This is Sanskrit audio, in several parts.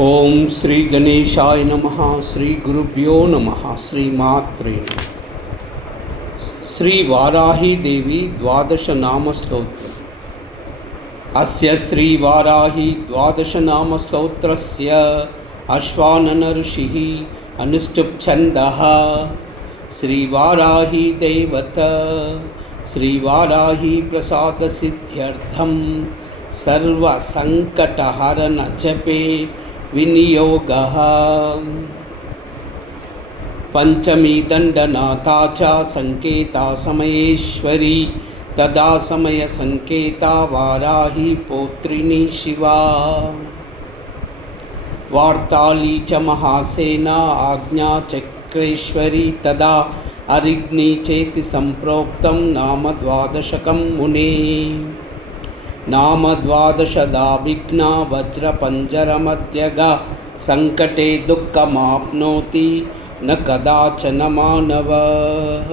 ओम श्री गणेशाय नमः। श्री गुरुभ्यो नमः। श्री मात्रे नमः। श्री वाराही देवी द्वादश नाम स्तोत्र। अस्य श्री वाराही द्वादश नाम स्तोत्रस्य अश्वानन ऋषिः अनुष्टुप् छन्दः। श्री वाराही देवत श्री वाराही प्रसाद सिद्ध्यर्थं सर्व संकटहरण जपे विनियोगः। पंचमी दंडनाथा च संकेता समयेश्वरी तदा समय संकेता वाराही पौत्रिणी शिवा। वार्ताली च महासेना आज्ञा चक्रेश्वरी तदा अरिग्नि चेति संप्रोक्तं नाम द्वादशकं मुने। नाम द्वादशदा विघ्ना वज्रपञ्जरमध्यगा संकटे दुःखमाप्नोति न कदाचन मानवः।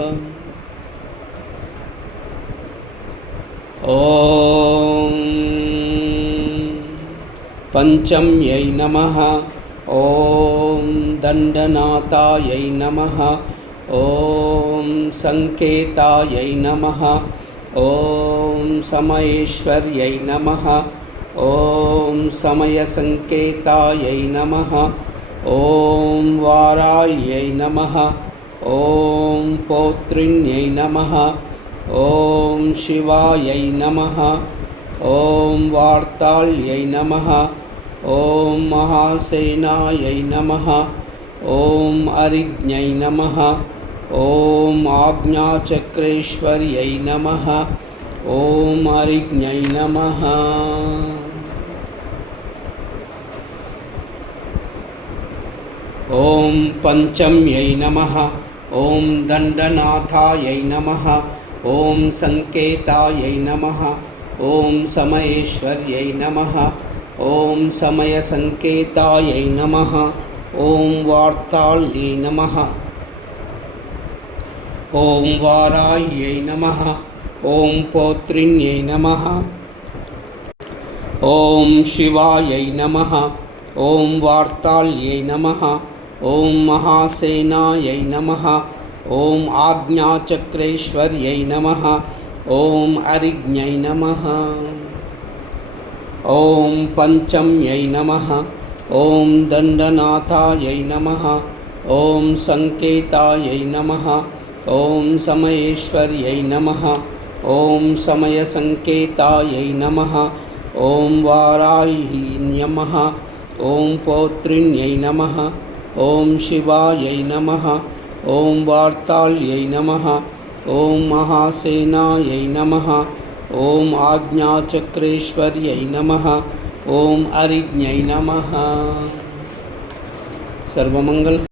ॐ पंचम्यै नमः। ॐ दण्डनाथायै नमः। ॐ संकेतायै नमः। ॐ समयेश्वर्यै नमः। ॐ समयसंकेतायै नमः। ॐ वाराह्यै नमः। ॐ पौत्रिण्यै नमः। ॐ शिवायै नमः। ॐ वार्ताल्यै नमः। ॐ महासेनायै नमः। ॐ अरिज्ञै नमः। ॐ आज्ञाचक्रेश्वर्यै नमः। ॐ अरिज्ञै नमः। ॐ पंचम्यै नमः। ॐ दण्डनाथायै नमः। ॐ संकेतायै नमः। ॐ समयेश्वर्यै नमः। ॐ समयसंकेतायै नमः। ॐ वार्ताल्यै नमः। ॐ वाराह्यै नमः। ॐ पौत्रिण्यै नमः। ॐ शिवायै नमः। ॐ वार्ताल्यै नमः। ॐ महासेनायै नमः। ॐ आज्ञाचक्रेश्वर्यै नमः। ॐ अरिज्ञै नमः। ॐ पंचम्यै नमः। ॐ दण्डनाथायै नमः। ॐ संकेतायै नमः। ॐ समयेश्वर्यै नमः। ॐ समयसंकेतायै नमः। ॐ वाराही नमः। ॐ पौत्रिण्यै नमः। ॐ शिवायै नमः। ॐ वार्ताल्यै नमः। ॐ महासेनायै नमः। ॐ आज्ञाचक्रेश्वर्यै नमः। ॐ अरिज्ञै नमः। सर्वमंगल।